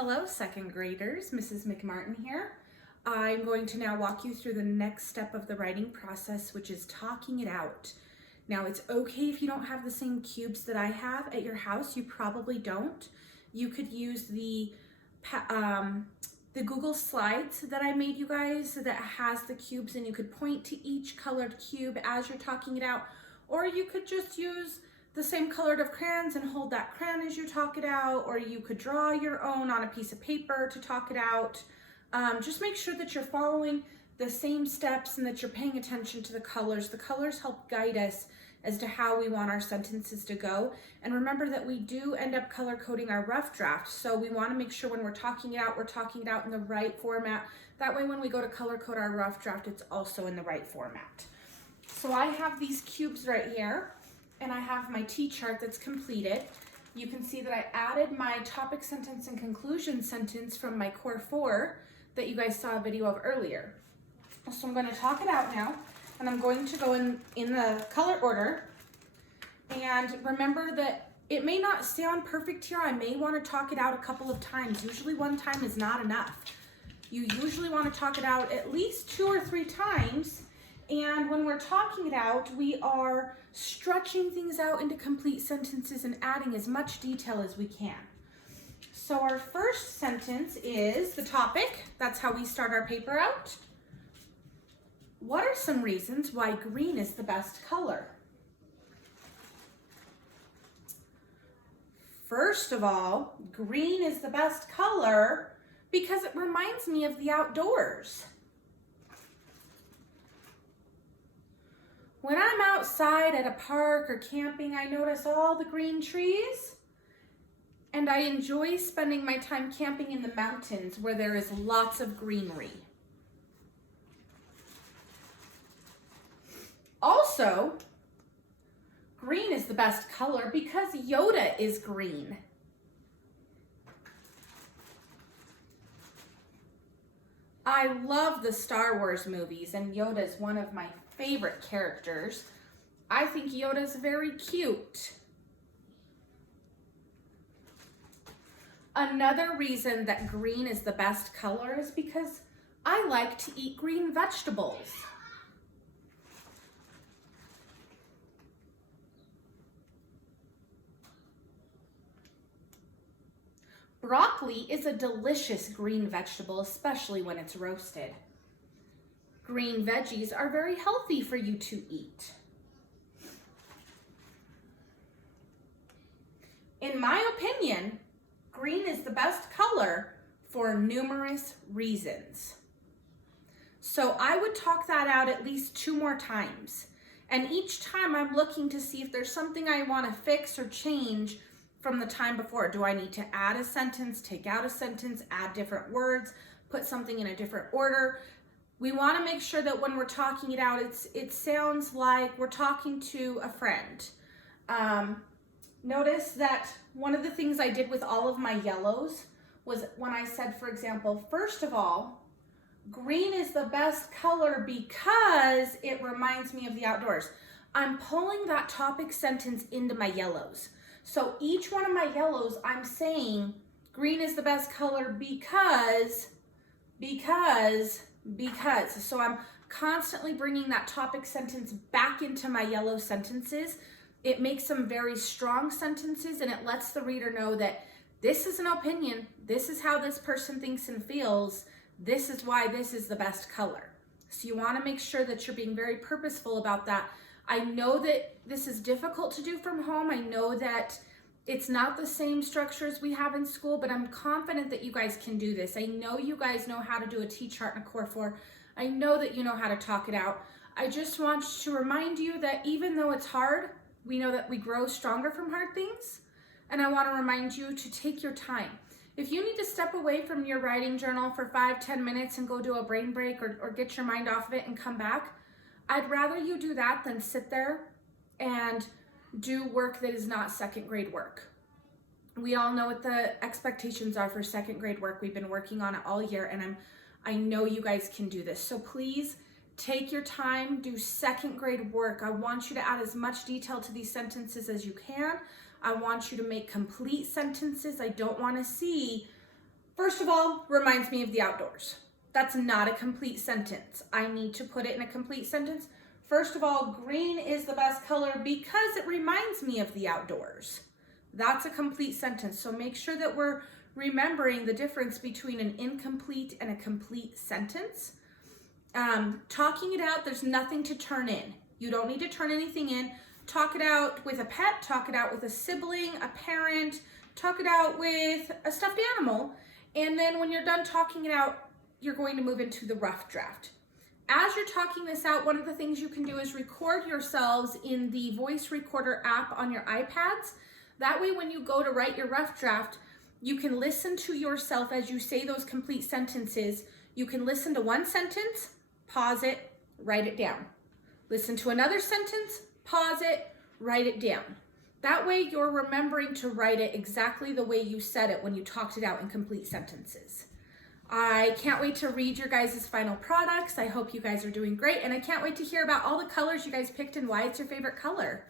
Hello, second graders. Mrs. McMartin here. I'm going to now walk you through the next step of the writing process, which is talking it out. Now, it's okay if you don't have the same cubes that I have at your house. You probably don't. You could use the Google Slides that I made you guys that has the cubes, and you could point to each colored cube as you're talking it out, or you could just use the same colored of crayons and hold that crayon as you talk it out, or you could draw your own on a piece of paper to talk it out. Just make sure that you're following the same steps and that you're paying attention to the colors. The colors help guide us as to how we want our sentences to go. And remember that we do end up color coding our rough draft. So we want to make sure when we're talking it out, we're talking it out in the right format. That way when we go to color code our rough draft, it's also in the right format. So I have these cubes right here, and I have my T-chart that's completed. You can see that I added my topic sentence and conclusion sentence from my Core 4 that you guys saw a video of earlier. So I'm going to talk it out now, and I'm going to go in the color order. And remember that it may not sound perfect here. I may want to talk it out a couple of times. Usually one time is not enough. You usually want to talk it out at least 2 or 3 times. And when we're talking it out, we are stretching things out into complete sentences and adding as much detail as we can. So our first sentence is the topic. That's how we start our paper out. What are some reasons why green is the best color? First of all, green is the best color because it reminds me of the outdoors. When I'm outside at a park or camping, I notice all the green trees, and I enjoy spending my time camping in the mountains where there is lots of greenery. Also, green is the best color because Yoda is green. I love the Star Wars movies, and Yoda is one of my favorite characters. I think Yoda's very cute. Another reason that green is the best color is because I like to eat green vegetables. Broccoli is a delicious green vegetable, especially when it's roasted. Green veggies are very healthy for you to eat. In my opinion, green is the best color for numerous reasons. So I would talk that out at least 2 more times. And each time I'm looking to see if there's something I want to fix or change from the time before. Do I need to add a sentence, take out a sentence, add different words, put something in a different order? We want to make sure that when we're talking it out, it sounds like we're talking to a friend. Notice that one of the things I did with all of my yellows was when I said, for example, first of all, green is the best color because it reminds me of the outdoors. I'm pulling that topic sentence into my yellows. So each one of my yellows, I'm saying green is the best color because. So I'm constantly bringing that topic sentence back into my yellow sentences. It makes some very strong sentences, and it lets the reader know that this is an opinion. This is how this person thinks and feels. This is why this is the best color. So you want to make sure that you're being very purposeful about that. I know that this is difficult to do from home. I know that it's not the same structure as we have in school, but I'm confident that you guys can do this. I know you guys know how to do a T-chart and a Core 4. I know that you know how to talk it out. I just want to remind you that even though it's hard, we know that we grow stronger from hard things. And I want to remind you to take your time. If you need to step away from your writing journal for 5-10 minutes and go do a brain break or get your mind off of it and come back, I'd rather you do that than sit there and do work that is not second grade work. We all know what the expectations are for second grade work. We've been working on it all year, and I know you guys can do this. So please take your time, do second grade work. I want you to add as much detail to these sentences as you can. I want you to make complete sentences. I don't want to see First of all, reminds me of the outdoors. That's not a complete sentence. I need to put it in a complete sentence. First of all, green is the best color because it reminds me of the outdoors. That's a complete sentence. So make sure that we're remembering the difference between an incomplete and a complete sentence. Talking it out, there's nothing to turn in. You don't need to turn anything in. Talk it out with a pet, talk it out with a sibling, a parent, talk it out with a stuffed animal. And then when you're done talking it out, you're going to move into the rough draft. As you're talking this out, one of the things you can do is record yourselves in the voice recorder app on your iPads. That way, when you go to write your rough draft, you can listen to yourself as you say those complete sentences. You can listen to one sentence, pause it, write it down. Listen to another sentence, pause it, write it down. That way you're remembering to write it exactly the way you said it when you talked it out in complete sentences. I can't wait to read your guys' final products. I hope you guys are doing great, and I can't wait to hear about all the colors you guys picked and why it's your favorite color.